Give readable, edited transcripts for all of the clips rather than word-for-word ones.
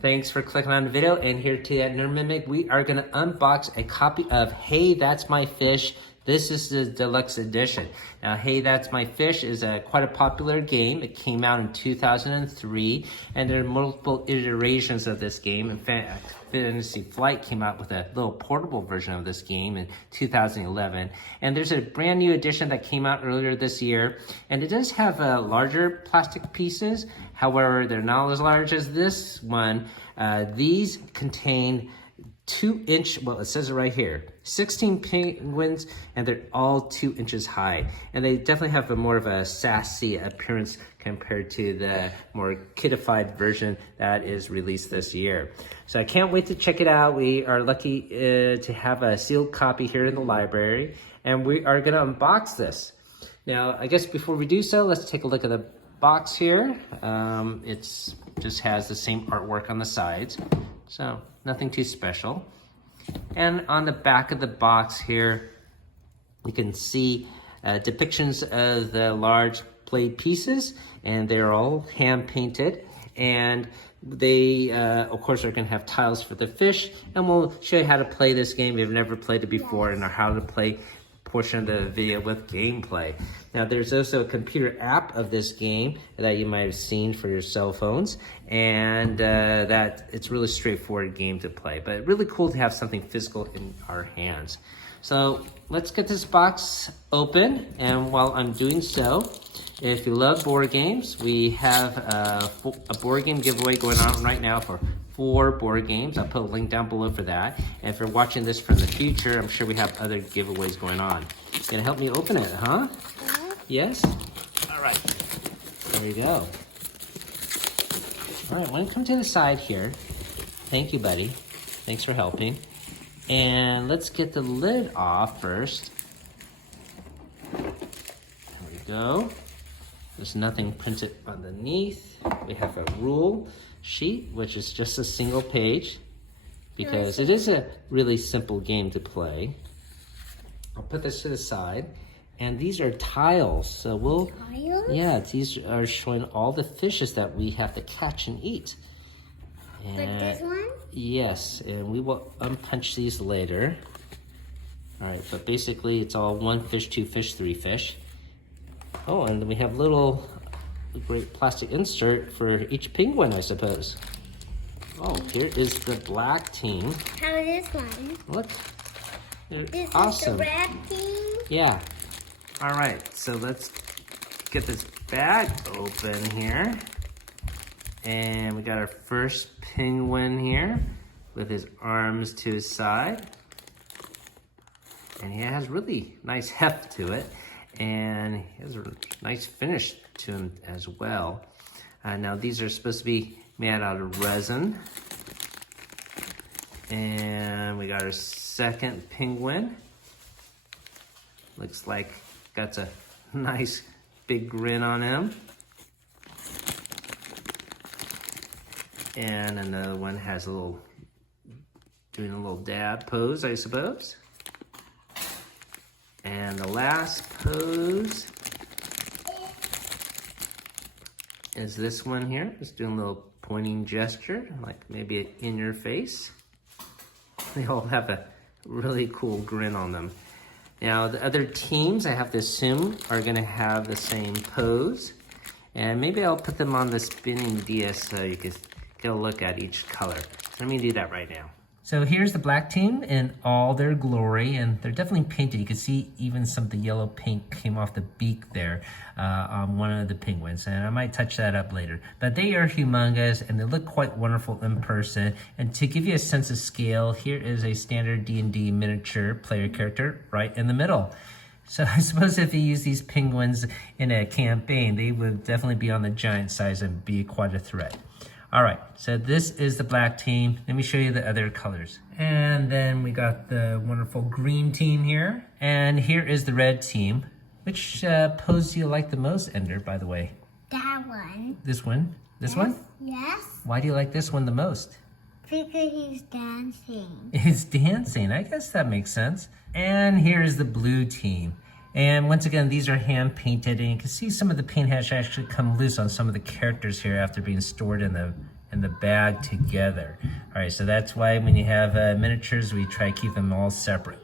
Thanks for clicking on the video, and here today at Nerd Mimic, we are going to unbox a copy of Hey That's My Fish. This is the deluxe edition. Now, Hey That's My Fish is quite a popular game. It came out in 2003, and there are multiple iterations of this game. In fact, Fantasy Flight came out with a little portable version of this game in 2011. And there's a brand new edition that came out earlier this year, and it does have larger plastic pieces. However, they're not as large as this one. These contain 2-inch, well, it says it right here, 16 penguins, and they're all 2 inches high. And they definitely have a more of a sassy appearance compared to the more kidified version that is released this year. So I can't wait to check it out. We are lucky to have a sealed copy here in the library, and we are gonna unbox this. Now, I guess before we do so, let's take a look at the box here. It's just has the same artwork on the sides, so nothing too special. And on the back of the box here, you can see depictions of the large blade pieces, and they're all hand painted. And they, of course, are gonna have tiles for the fish, and we'll show you how to play this game if you've never played it before, and how to play portion of the video with gameplay. Now, there's also a computer app of this game that you might have seen for your cell phones, and that it's really straightforward game to play, but really cool to have something physical in our hands. So let's get this box open, and while I'm doing so, if you love board games, we have a board game giveaway going on right now for 4 board games. I'll put a link down below for that. And if you're watching this from the future, I'm sure we have other giveaways going on. Gonna help me open it, huh? Yes? All right, there you go. All right, why don't you come to the side here? Thank you, buddy. Thanks for helping. And let's get the lid off first. There we go. There's nothing printed underneath. We have a rule sheet, which is just a single page, because it is a really simple game to play. I'll put this to the side, and these are tiles. So we'll, tiles? Yeah, these are showing all the fishes that we have to catch and eat. And like this one? Yes, and we will unpunch these later. All right, but basically it's all 1 fish, 2 fish, 3 fish. Oh, and then we have little great plastic insert for each penguin, I suppose. Oh, here is the black team. How is this one? Look, This awesome. is the red team? Yeah. All right, so let's get this bag open here. And we got our first penguin here with his arms to his side. And he has really nice heft to it. And he has a nice finish to him as well. Now these are supposed to be made out of resin. And we got our second penguin. Looks like got a nice big grin on him. And another one has a little, doing a little dab pose, I suppose. And the last pose is this one here. Just doing a little pointing gesture, like maybe in your face. They all have a really cool grin on them. Now, the other teams, I have to assume, are gonna have the same pose. And maybe I'll put them on the spinning disc so you can get a look at each color. So let me do that right now. So here's the black team in all their glory, and they're definitely painted. You can see even some of the yellow paint came off the beak there on one of the penguins, and I might touch that up later. But they are humongous, and they look quite wonderful in person. And to give you a sense of scale, here is a standard D&D miniature player character right in the middle. So I suppose if you use these penguins in a campaign, they would definitely be on the giant size and be quite a threat. All right, so this is the black team. Let me show you the other colors. And then we got the wonderful green team here. And here is the red team. Which pose do you like the most, Ender, by the way? That one. This one? This one? Yes. Why do you like this one the most? Because he's dancing. He's dancing, I guess that makes sense. And here's the blue team. And once again, these are hand painted, and you can see some of the paint has actually come loose on some of the characters here after being stored in the and the bag together. All right, so that's why when you have miniatures, we try to keep them all separate.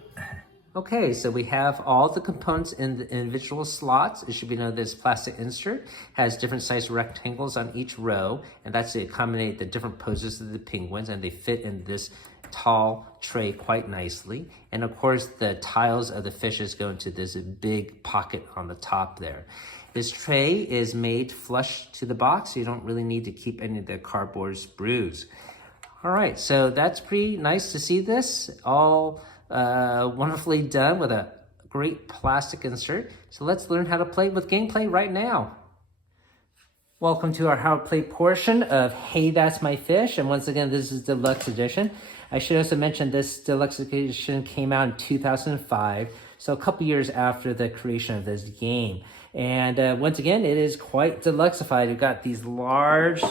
Okay, so we have all the components in the individual slots. It should be noted this plastic insert has different sized rectangles on each row, and that's to accommodate the different poses of the penguins, and they fit in this tall tray quite nicely. And of course, the tiles of the fishes go into this big pocket on the top there. This tray is made flush to the box, so you don't really need to keep any of the cardboard sprues. All right, so that's pretty nice to see this all wonderfully done with a great plastic insert. So let's learn how to play with gameplay right now. Welcome to our how to play portion of Hey That's My Fish. And once again, this is Deluxe Edition. I should also mention this Deluxe Edition came out in 2005, so a couple years after the creation of this game. And once again, it is quite deluxeified. You've got these large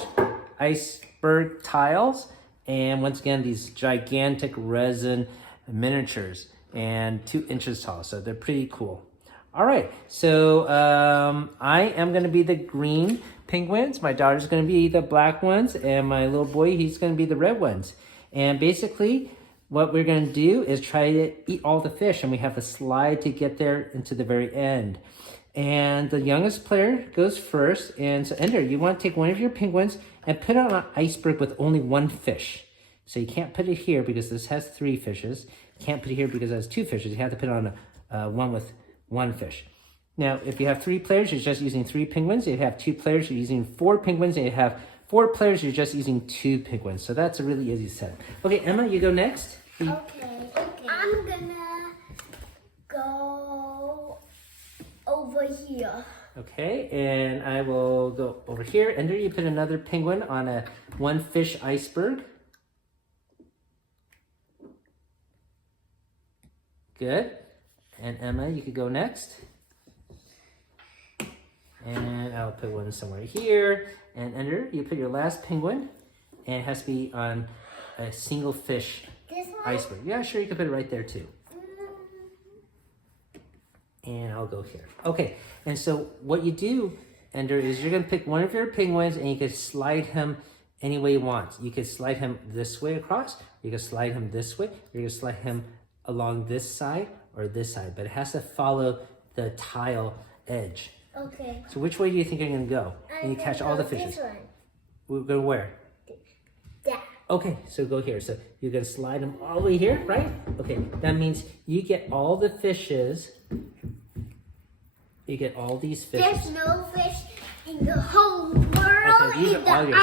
iceberg tiles, and once again, these gigantic resin miniatures, and 2 inches tall, so they're pretty cool. All right, so I am going to be the green penguins, my daughter's going to be the black ones, and my little boy, he's going to be the red ones. And basically what we're going to do is try to eat all the fish, and we have to slide to get there into the very end. And the youngest player goes first, and so Ender, you want to take one of your penguins and put it on an iceberg with only 1 fish. So you can't put it here because this has 3 fishes. You can't put it here because it has 2 fishes. You have to put it on one with 1 fish. Now, if you have 3 players, you're just using 3 penguins. If you have 2 players, you're using 4 penguins. And you have 4 players, you're just using 2 penguins. So that's a really easy setup. Okay, Emma, you go next. Okay. I'm gonna go over here. Okay, and I will go over here. Ender, you put another penguin on a 1 fish iceberg. Good. And Emma, you could go next. And I'll put one somewhere here. And Ender, you put your last penguin. And it has to be on a single fish This one? iceberg. Yeah, sure, you can put it right there too. And I'll go here. Okay, and so what you do, Ender, is you're going to pick one of your penguins and you can slide him any way you want. You can slide him this way across. You can slide him this way. You can slide him along this side or this side, but it has to follow the tile edge. Okay. So which way do you think you're going to go? And you catch all the fishes. This one. We're going to where? Yeah. Okay, so go here. So you're going to slide them all the way here, right? Okay, that means you get all the fishes. You get all these fishes. There's no fish in the whole world these in are all the yours.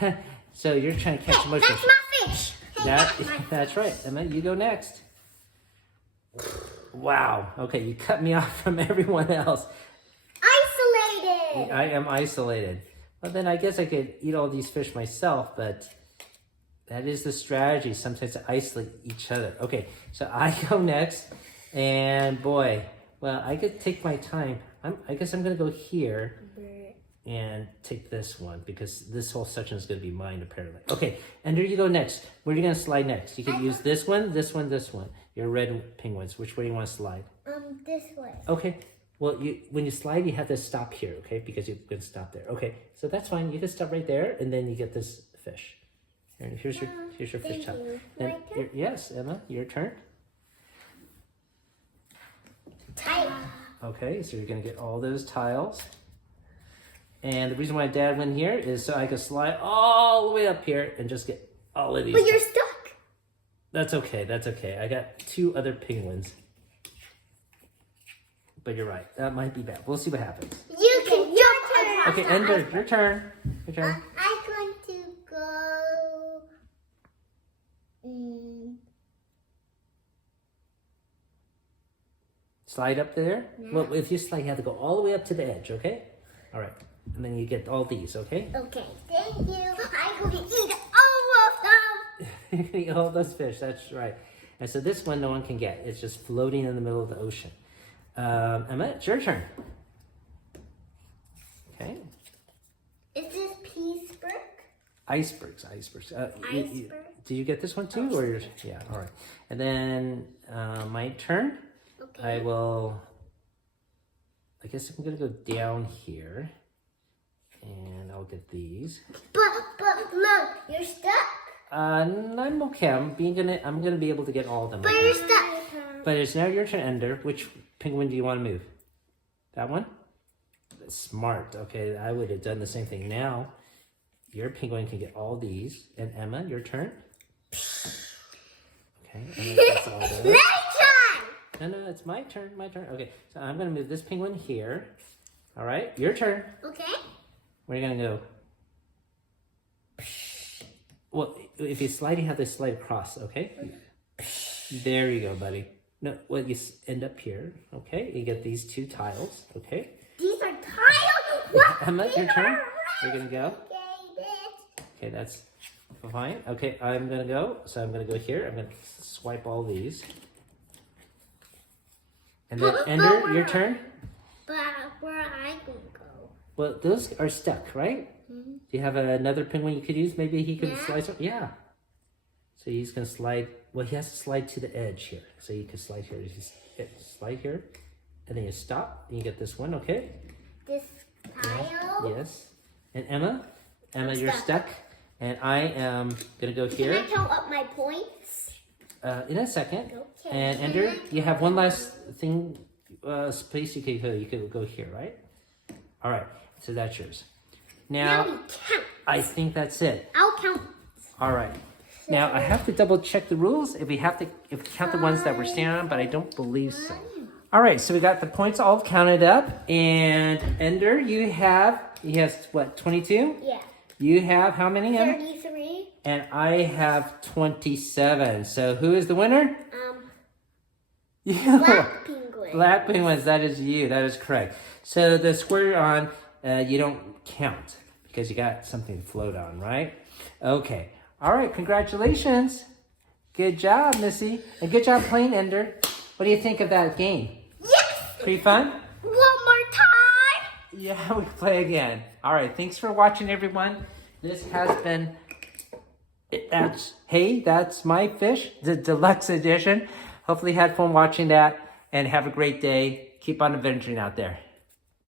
iceberg. So you're trying to catch Hey, most that's fish. my fish. Hey, That, that's that's right. Emma, you go next. Wow. Okay, you cut me off from everyone else. isolated. I am isolated. Well, then I guess I could eat all these fish myself, but that is the strategy, sometimes to isolate each other. Okay, so I go next, and boy, well, I could take my time. I guess I'm going to go here and take this one, because this whole section is going to be mine, apparently. Okay, Ender, you go next. Where are you going to slide next? You can use this one, this one, this one. Your red penguins. Which way do you want to slide? This way. Okay. Well, when you slide, you have to stop here, okay? Because you can stop there. Okay, so that's fine. You can stop right there, and then you get this fish. And here's your fish towel. My turn? Yes, Emma, your turn. Tight. Okay, so you're gonna get all those tiles. And the reason why Dad went here is so I could slide all the way up here and just get all of these. But you're stuck. That's okay. That's okay. I got 2 other penguins. But you're right. That might be bad. We'll see what happens. You can jump. Okay, Ender, your turn. Your turn. I'm going to go. Slide up there. Yeah. Well, if you slide, you have to go all the way up to the edge, okay? All right. And then you get all these, okay? Okay, thank you. I'm going to eat all of them. You're going to eat all those fish. That's right. And so this one no one can get. It's just floating in the middle of the ocean. Emma, it's your turn. Okay. Is this Peaceburg? Icebergs. Iceberg? Did you get this one too? Or yours? Yeah, all right. And then my turn. Okay. I guess I'm going to go down here. And I'll get these. But Look, you're stuck. I'm okay. I'm gonna be able to get all of them. But okay? you're stuck. But it's now your turn, Ender. Which penguin do you want to move? That one? Smart. Okay, I would have done the same thing. Now, your penguin can get all these. And Emma, your turn. Okay. And that's all there. No, it's my turn. My turn. Okay, so I'm gonna move this penguin here. All right, your turn. Okay. Where are you gonna go? Well, if you slide, you have to slide across. Okay. There you go, buddy. No, well, you end up here. Okay, you get these 2 tiles. Okay. These are tiles. What? Emma, your turn. You're gonna go. Okay, Okay, that's fine. Okay, I'm gonna go. So I'm gonna go here. I'm gonna swipe all these. And then Ender, your turn. But where I can go? Well, those are stuck, right? Mm-hmm. Do you have another penguin you could use? Maybe he can Yeah. slide. Yeah. So he's gonna slide. Well, he has to slide to the edge here. So you can slide here. You just slide here, and then you stop. And you get this one. Okay. This tile. Yes. And Emma, you're stuck. And I am gonna go here. Can I count up my points? In a second. Okay. And Ender, you have one last thing, space you could go. You could go here, right? All right. So that's yours. Now Now, we count. I think that's it. I'll count. All right. Now I have to double check the rules if we count the ones that we're standing on, but I don't believe so. All right, so we got the points all counted up, and Ender, he has what, 22? Yeah. You have how many? Emma? 33. And I have 27. So who is the winner? You. Black penguin. Black penguins. That is you. That is correct. So the square you're on, you don't count because you got something to float on, right? Okay. All right. Congratulations. Good job, Missy. And good job playing, Ender. What do you think of that game? Yes. Pretty fun? One more time. Yeah, we can play again. All right. Thanks for watching, everyone. This has been Hey, That's My Fish, the deluxe edition. Hopefully you had fun watching that, and have a great day. Keep on adventuring out there.